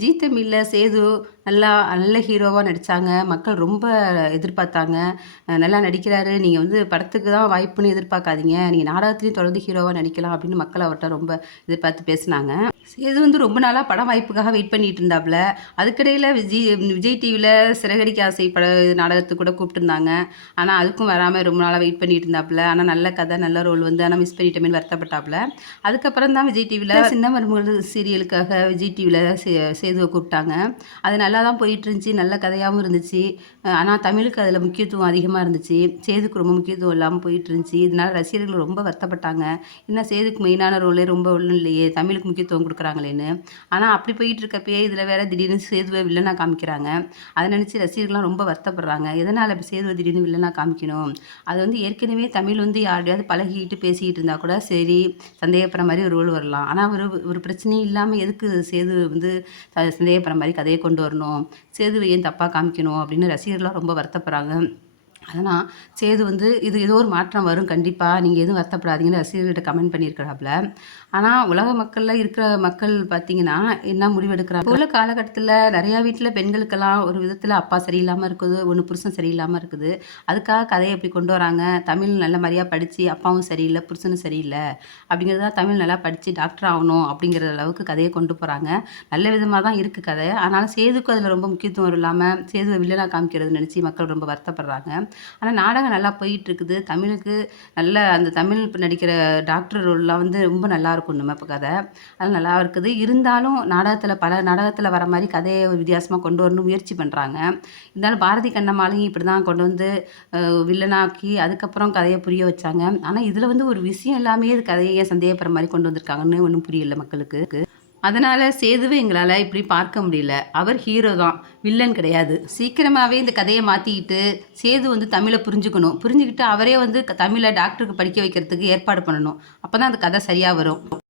ஜீ தமிழில் சேது நல்லா நல்ல ஹீரோவாக நடித்தாங்க மக்கள் ரொம்ப எதிர்பார்த்தாங்க. நல்லா நடிக்கிறாரு. நீங்கள் வந்து படத்துக்கு தான் வாய்ப்புன்னு எதிர்பார்க்காதீங்க. நீங்கள் நாடகத்துலேயும் தொடர்ந்து ஹீரோவாக நடிக்கலாம் அப்படின்னு மக்கள் அவர்கிட்ட ரொம்ப எதிர்பார்த்து பேசினாங்க. சேது வந்து ரொம்ப நாளாக படம் வாய்ப்புக்காக வெயிட் பண்ணிட்டு இருந்தாப்புல அதுக்கிடையில் விஜய் விஜய் டிவியில் சிறகடிக்க ஆசை பட நாடகத்துக்கு கூட கூப்பிட்டுருந்தாங்க. ஆனால் அதுக்கும் வராமல் ரொம்ப நாளாக வெயிட் பண்ணிட்டு இருந்தாப்புல ஆனால் நல்ல கதை நல்ல ரோல் வந்து ஆனால் மிஸ் பண்ணிட்டோமேனு வருத்தப்பட்டாப்புல அதுக்கப்புறம் தான் விஜய் டிவியில் சின்ன மருமகள் சீரியலுக்காக விஜய் டிவியில் சேதுவை கூப்பிட்டாங்க. அது நல்லா தான் போயிட்டு இருந்துச்சு நல்ல கதையாகவும் இருந்துச்சு. ஆனால் தமிழுக்கு அதில் முக்கியத்துவம் அதிகமாக இருந்துச்சு. சேதுக்கு ரொம்ப முக்கியத்துவம் இல்லாமல் போயிட்டு இருந்துச்சு இதனால் ரசிகர்கள் ரொம்ப வருத்தப்பட்டாங்க. என்ன சேதுக்கு மெயினான ரோலே ரொம்ப ஒன்றும் இல்லையே தமிழுக்கு முக்கியத்துவம் கொடுக்குறாங்களேன்னு. ஆனால் அப்படி போயிட்டு இருக்கப்பயே இதில் வேற திடீர்னு சேதுவை வில்லனாக காமிக்கிறாங்க. அதை நினச்சி ரசிகர்கள்லாம் ரொம்ப வருத்தப்படுறாங்க. எதனால் இப்போ சேதுவை திடீர்னு வில்லனாக காமிக்கணும்? அது வந்து ஏற்கனவே தமிழ் வந்து யாரையாவது பழகிட்டு பேசிக்கிட்டு இருந்தால் கூட சரி சந்தேகப்படுற மாதிரி ஒரு ரோல் வரலாம். ஆனால் ஒரு ஒரு பிரச்சனையும் இல்லாமல் எதுக்கு சேது வந்து சந்தேகப்படுற மாதிரி கதையை கொண்டு வரணும். சேதுவையும் தப்பாக காமிக்கணும் அப்படின்னு ரசிகர்லாம் ரொம்ப வருத்தப்படுறாங்க. அதனால் சேது வந்து இது ஏதோ ஒரு மாற்றம் வரும் கண்டிப்பாக நீங்கள் எதுவும் வருத்தப்படாதீங்கன்னு ரசிகர்கிட்ட கமெண்ட் பண்ணியிருக்கிறாப்புல. ஆனால் உலக மக்களில் இருக்கிற மக்கள் பார்த்தீங்கன்னா என்ன முடிவெடுக்கிறாங்க? உள்ள காலகட்டத்தில் நிறையா வீட்டில் பெண்களுக்கெல்லாம் ஒரு விதத்தில் அப்பா சரியில்லாமல் இருக்குது ஒன்று புருஷன் சரியில்லாமல் இருக்குது. அதுக்காக கதையை எப்படி கொண்டு வராங்க? தமிழ் நல்ல மாதிரியாக படித்து அப்பாவும் சரியில்லை புருஷனும் சரியில்லை. அப்படிங்கிறதா தமிழ் நல்லா படித்து டாக்டர் ஆகணும் அப்படிங்கிற அளவுக்கு கதையை கொண்டு போகிறாங்க நல்ல விதமாக தான் இருக்குது கதை. ஆனாலும் சேதுக்கு அதில் ரொம்ப முக்கியத்துவம் இல்லாமல் சேதுவை வில்லனாக காமிக்கிறது நினச்சி மக்கள் ரொம்ப வருத்தப்படுறாங்க. ஆனால் நாடகம் நல்லா போயிட்டுருக்குது. தமிழுக்கு நல்ல அந்த தமிழ் இப்போ நடிக்கிற டாக்டர் ரோல்லாம் வந்து ரொம்ப நல்லா இருக்கும் நம்ம இப்போ கதை. அது நல்லா இருக்குது. இருந்தாலும் நாடகத்தில் பல நாடகத்தில் வர மாதிரி கதையை வித்தியாசமாக கொண்டு வரணும் முயற்சி பண்ணுறாங்க இருந்தாலும் பாரதி கண்ணம்மாலையும் இப்படி தான் கொண்டு வந்து வில்லனாக்கி அதுக்கப்புறம் கதையை புரிய வச்சாங்க. ஆனால் இதில் வந்து ஒரு விஷயம் எல்லாமே இது கதையை சந்தேகப்படுற மாதிரி கொண்டு வந்திருக்காங்கன்னு ஒன்றும் புரியல மக்களுக்கு. அதனால் சேதுவை எங்களால் இப்படி பார்க்க முடியல. அவர் ஹீரோ தான் வில்லன் கிடையாது. சீக்கிரமாகவே இந்த கதையை மாற்றிக்கிட்டு சேது வந்து தமிழை புரிஞ்சுக்கணும். புரிஞ்சுக்கிட்டு அவரே வந்து தமிழை டாக்டருக்கு படிக்க வைக்கிறதுக்கு ஏற்பாடு பண்ணணும். அப்போ தான் அந்த கதை சரியாக வரும்.